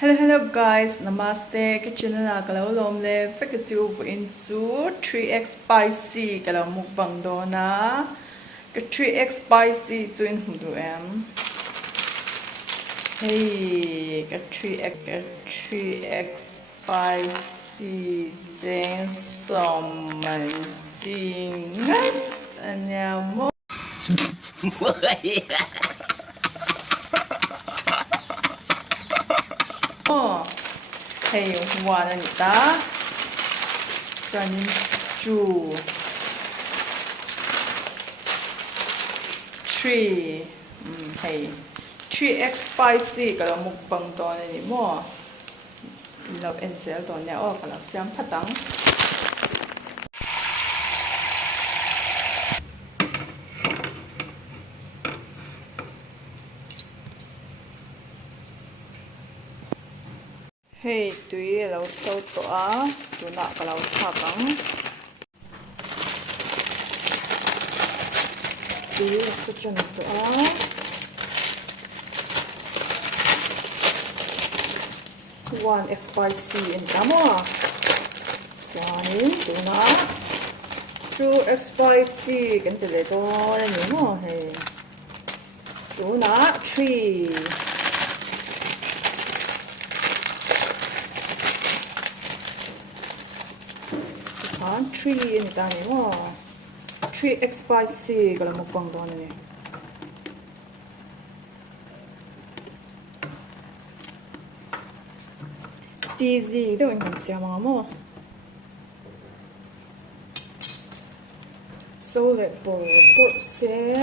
Hello guys, namaste. Cái channel là cái lâu lom le, phải cái chú in chú 3x spicy cái lâu mục bằng đó na. Cái 3x spicy chú in hụt em. Hey, cái 3x spicy trên sòng mình chính ngay anh em mô. Hey, wanita. Janin two, three. Hey, 3x spicy kalau mukbang to ni mo. Love and sell to niya kalau siam patang. Hey, tui lau sau to tu nak kalau patang. Tui sucun to one x spicy in kamo. One in tu nak. Two x spicy kan tele to ni mo hey. Tu nak three. Three in tani mo 3x spicy kalau mukbang to ni cheesy do in siya mga mo so let po se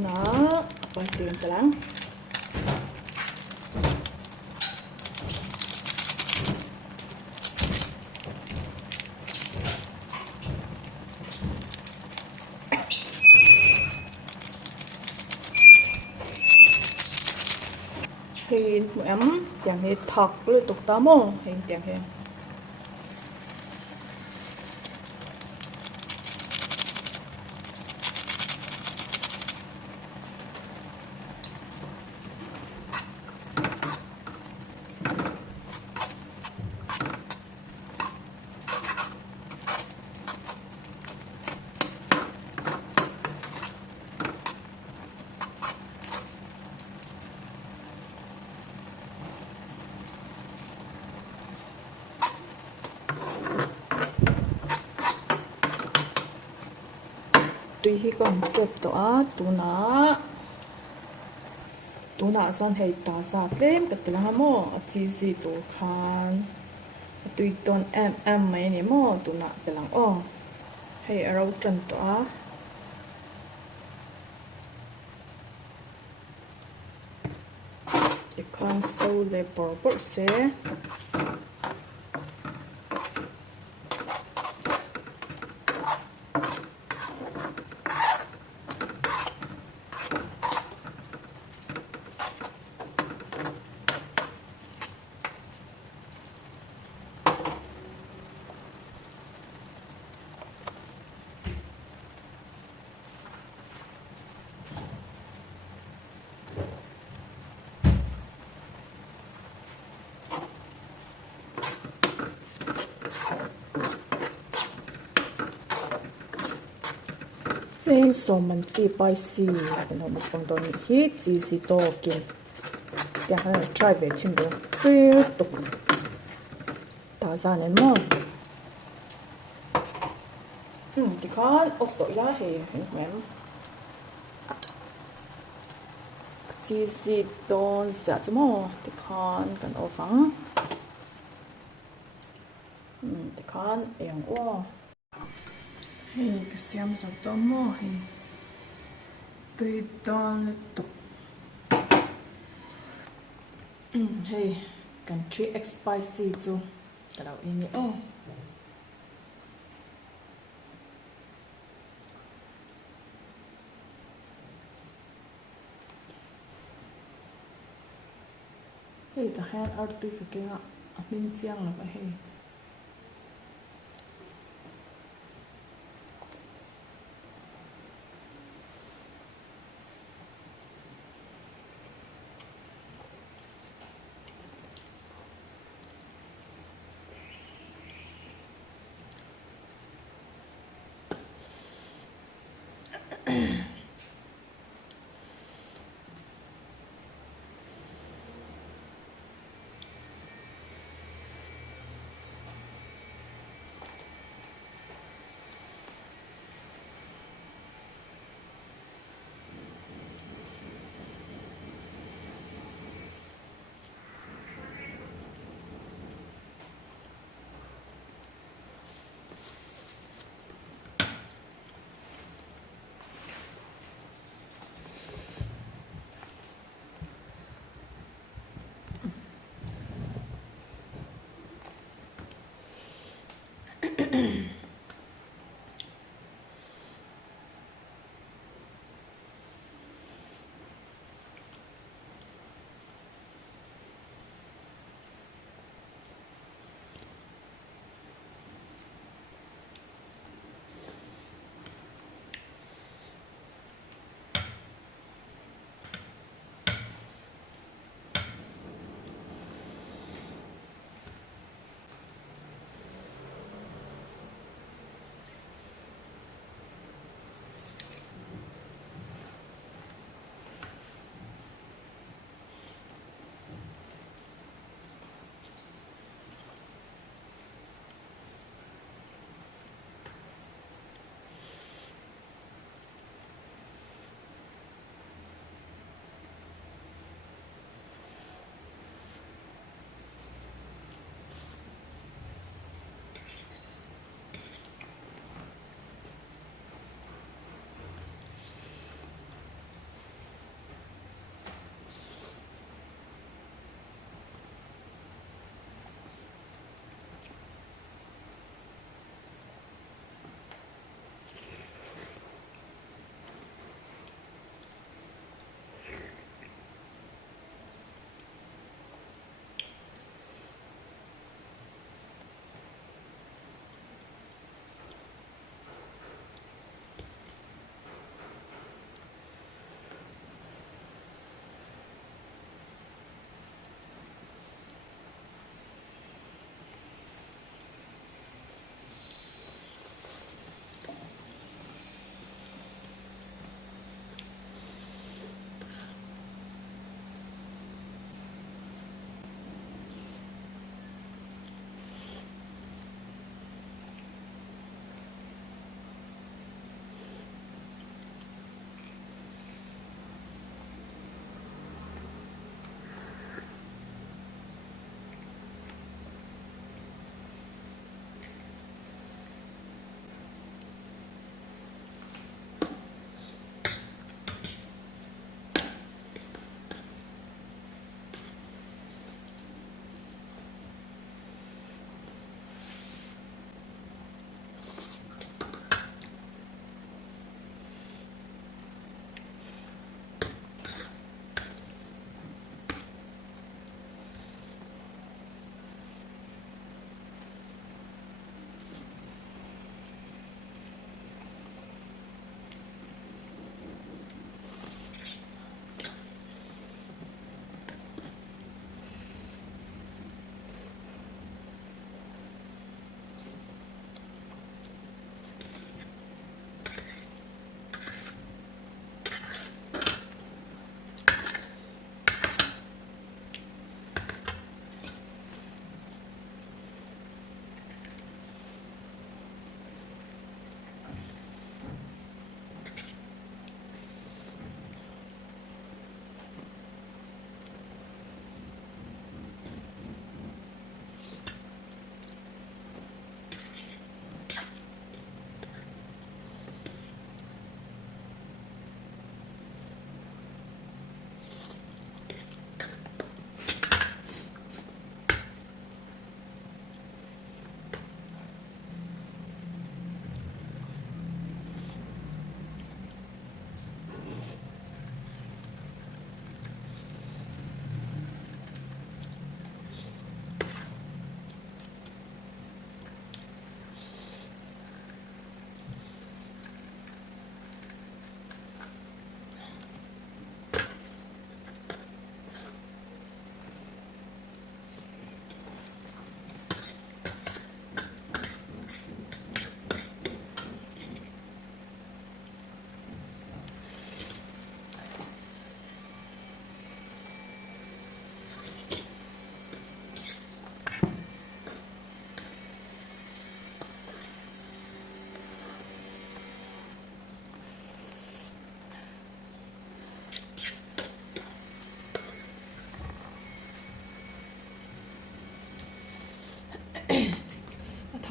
na pansin ka lang thì em chẳng thì thật liên tục tóm không hình chẳng hình tùy khi còn chụp tỏa tu na son hay ta sa tlem ka tila mo chi gì tu khan tùy ton em mai ni mo tu na pelang o hay arau chan tỏa ikan so le por se trên số mình chỉ bài xì mình học một phần đó hít gì to kì để hai try về chừng đó tiếp tục tạo ra nên mà thì con off tổ giá thì mình gì to giả chứ mà thì con cần off vắng thì con em quá hey, che siamo sotto mo hey. Tui ton le tu Hey, kan 3x spicy tu. Kalau ini, oh. Hey, ka hand out tu ka kaya min chiang la ba hey.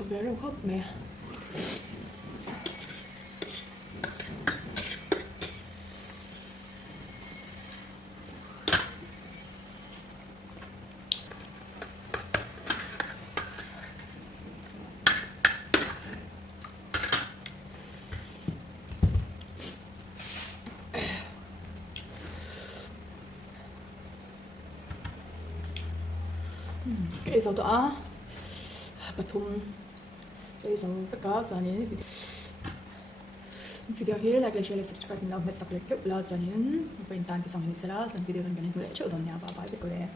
very hot mẹ. Cái dầu đó Batum cái dầu tất cả cho nên video here like share subscribe and now let's start like là cho nên phải tan cái xong hình sẽ là video gần gần như lẽ chỗ đồng nhà và phải biết cái